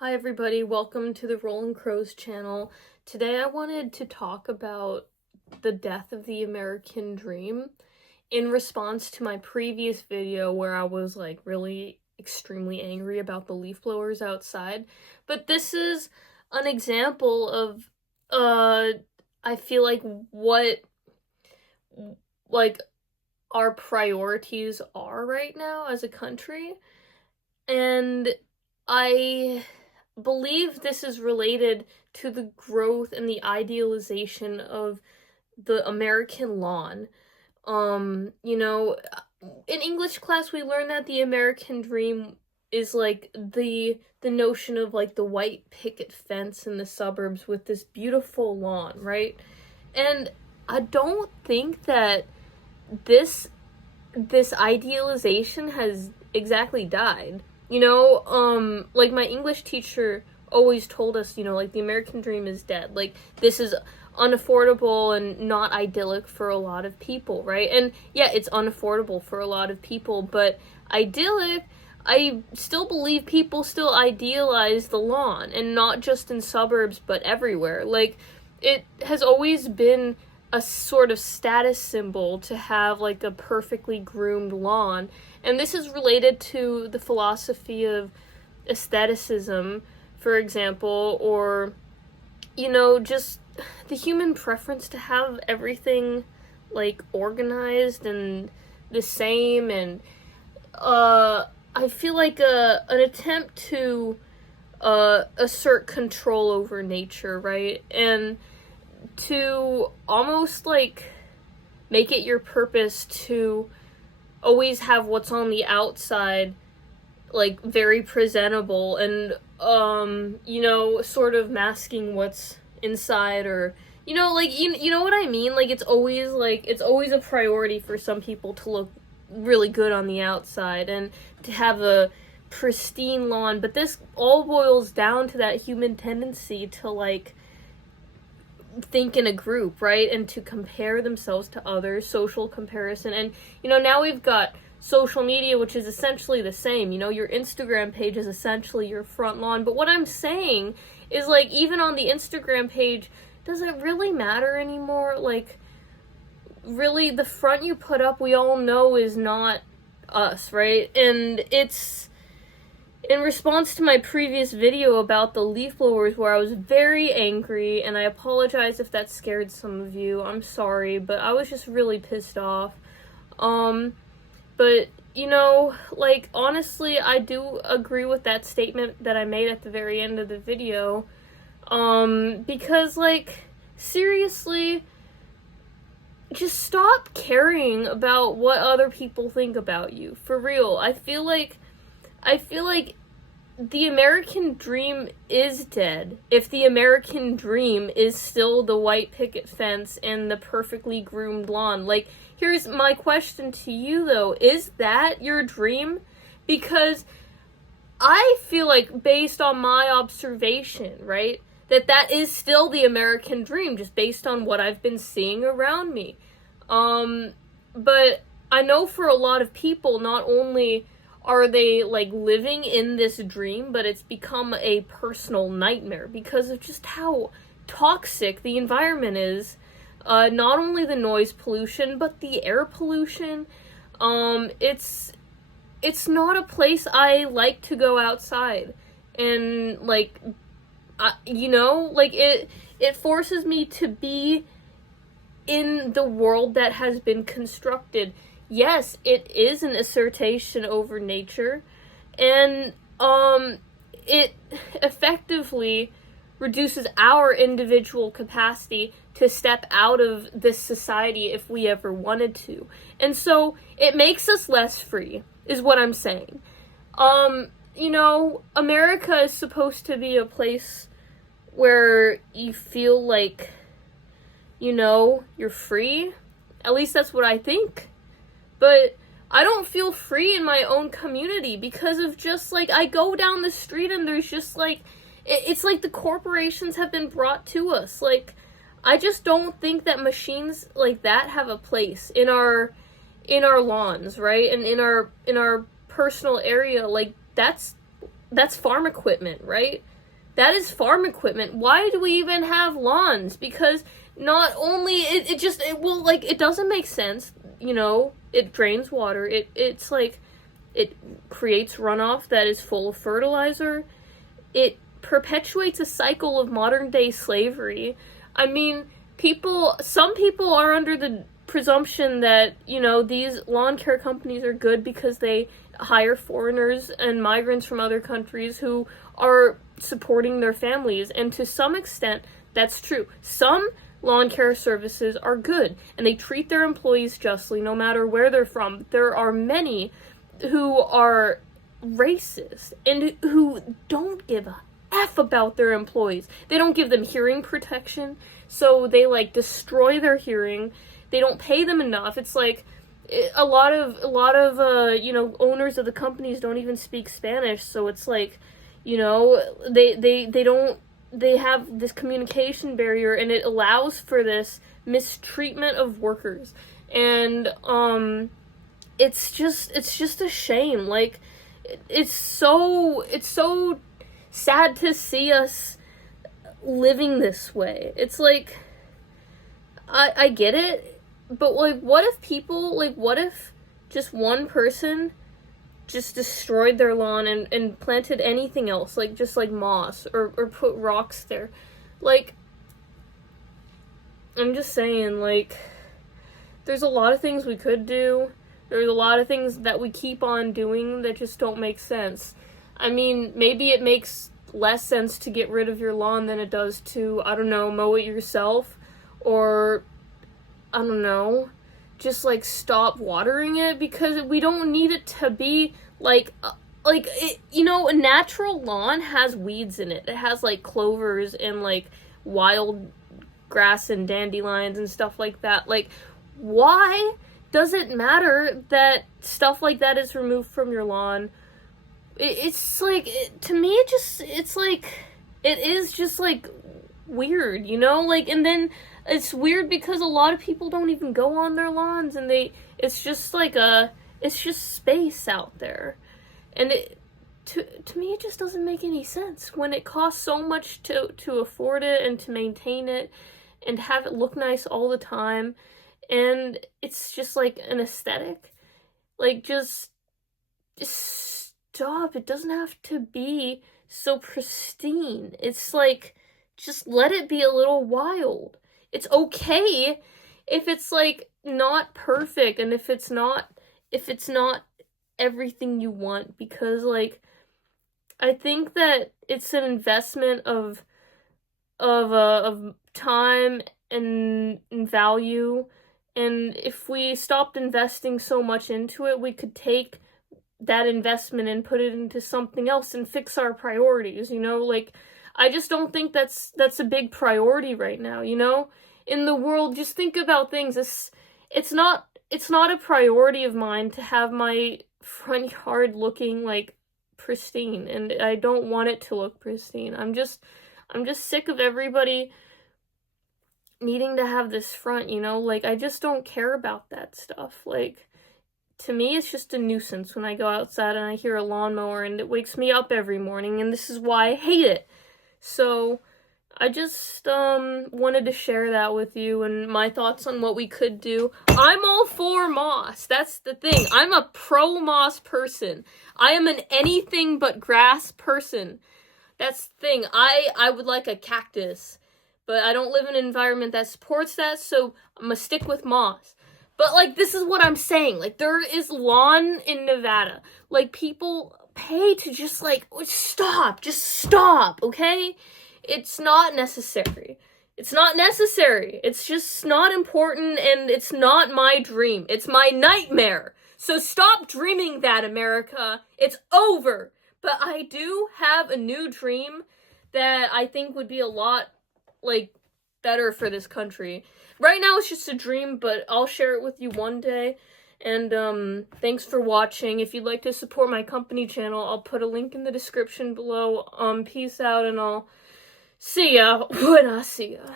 Hi everybody, welcome to the Rolling Crows channel. Today I wanted to talk about the death of the American dream in response to my previous video where I was like really extremely angry about the leaf blowers outside. But this is an example of I feel like what like our priorities are right now as a country. And I believe this is related to the growth and the idealization of the American lawn. You know, in English class we learned that the American dream is like the notion of like the white picket fence in the suburbs with this beautiful lawn, right? And I don't think that this this idealization has exactly died. Like my English teacher always told us, like the American dream is dead. Like this is unaffordable and not idyllic for a lot of people, right? And yeah, it's unaffordable for a lot of people, but idyllic, I still believe people still idealize the lawn, and not just in suburbs, but everywhere. Like, it has always been a sort of status symbol to have like a perfectly groomed lawn. And this is related to the philosophy of aestheticism, for example, or, just the human preference to have everything like organized and the same. And I feel like an attempt to assert control over nature, right? And to almost like make it your purpose to always have what's on the outside like very presentable and sort of masking what's inside, or you know what I mean? Like it's always a priority for some people to look really good on the outside and to have a pristine lawn, but this all boils down to that human tendency to like think in a group, right? And to compare themselves to others, social comparison. And now we've got social media, which is essentially the same. Your Instagram page is essentially your front lawn. But what I'm saying is, like, even on the Instagram page, does it really matter anymore? Like, really, the front you put up, we all know is not us, right? And it's in response to my previous video about the leaf blowers where I was very angry, and I apologize if that scared some of you. I'm sorry, but I was just really pissed off. But, like, honestly, I do agree with that statement that I made at the very end of the video. Because, like, seriously, just stop caring about what other people think about you. For real. I feel like the American dream is dead if the American dream is still the white picket fence and the perfectly groomed lawn. Like, here's my question to you, though. Is that your dream? Because I feel like, based on my observation, right, that is still the American dream, just based on what I've been seeing around me. But I know for a lot of people, not only are they like living in this dream, but it's become a personal nightmare because of just how toxic the environment is. Not only the noise pollution, but the air pollution. It's not a place I like to go outside. And like, it forces me to be in the world that has been constructed. Yes, it is an assertion over nature, and it effectively reduces our individual capacity to step out of this society if we ever wanted to. And so it makes us less free, is what I'm saying. America is supposed to be a place where you feel like, you're free. At least that's what I think. But I don't feel free in my own community because of just, like, I go down the street and there's just, like, it's like the corporations have been brought to us. Like, I just don't think that machines like that have a place in our lawns, right? And in our personal area. Like, that's that's farm equipment, right? That is farm equipment. Why do we even have lawns? Because not only it doesn't make sense, you know, it drains water. It's like it creates runoff that is full of fertilizer. It perpetuates a cycle of modern day slavery. I mean, some people are under the presumption that, you know, these lawn care companies are good because they hire foreigners and migrants from other countries who are supporting their families, and to some extent that's true. Some lawn care services are good and they treat their employees justly no matter where they're from. There are many who are racist and who don't give a F about their employees. They don't give them hearing protection, so they like destroy their hearing. They don't pay them enough. It's like a lot of you know, owners of the companies don't even speak Spanish, so it's like, you know, they have this communication barrier, and it allows for this mistreatment of workers. And it's just a shame. Like, it's so sad to see us living this way. It's like, I get it, but like, what if just one person just destroyed their lawn and planted anything else, like just like moss or put rocks there? Like, I'm just saying, like, there's a lot of things we could do. There's a lot of things that we keep on doing that just don't make sense. I mean, maybe it makes less sense to get rid of your lawn than it does to, I don't know, mow it yourself, or, I don't know, just like stop watering it, because we don't need it to be like it, you know, a natural lawn has weeds in it. It has like clovers and like wild grass and dandelions and stuff like that. Like, why does it matter that stuff like that is removed from your lawn? It's like, to me, it's like, it is just like weird, you know? Like, and then it's weird because a lot of people don't even go on their lawns, and it's just like it's just space out there. And to me, it just doesn't make any sense when it costs so much to afford it and to maintain it and have it look nice all the time. And it's just like an aesthetic. Like, just stop. It doesn't have to be so pristine. It's like, just let it be a little wild. It's okay if it's like not perfect, and if it's not everything you want, because like, I think that it's an investment of time and value, and if we stopped investing so much into it, we could take that investment and put it into something else and fix our priorities, you know? Like, I just don't think that's a big priority right now, you know? In the world, just think about things. It's not a priority of mine to have my front yard looking like pristine, and I don't want it to look pristine. I'm just sick of everybody needing to have this front, you know? Like, I just don't care about that stuff. Like, to me, it's just a nuisance when I go outside and I hear a lawnmower, and it wakes me up every morning, and this is why I hate it. So, I just wanted to share that with you and my thoughts on what we could do. I'm all for moss. That's the thing. I'm a pro-moss person. I am an anything but grass person. That's the thing. I would like a cactus, but I don't live in an environment that supports that, so I'm gonna stick with moss. But, like, this is what I'm saying. Like, there is lawn in Nevada. Like, people pay to just, like, just stop, okay? It's not necessary. It's not necessary. It's just not important, and it's not my dream. It's my nightmare. So stop dreaming that, America. It's over. But I do have a new dream that I think would be a lot, like, better for this country. Right now it's just a dream, but I'll share it with you one day. And thanks for watching. If you'd like to support my company channel, I'll put a link in the description below. Peace out, and I'll see ya when I see ya.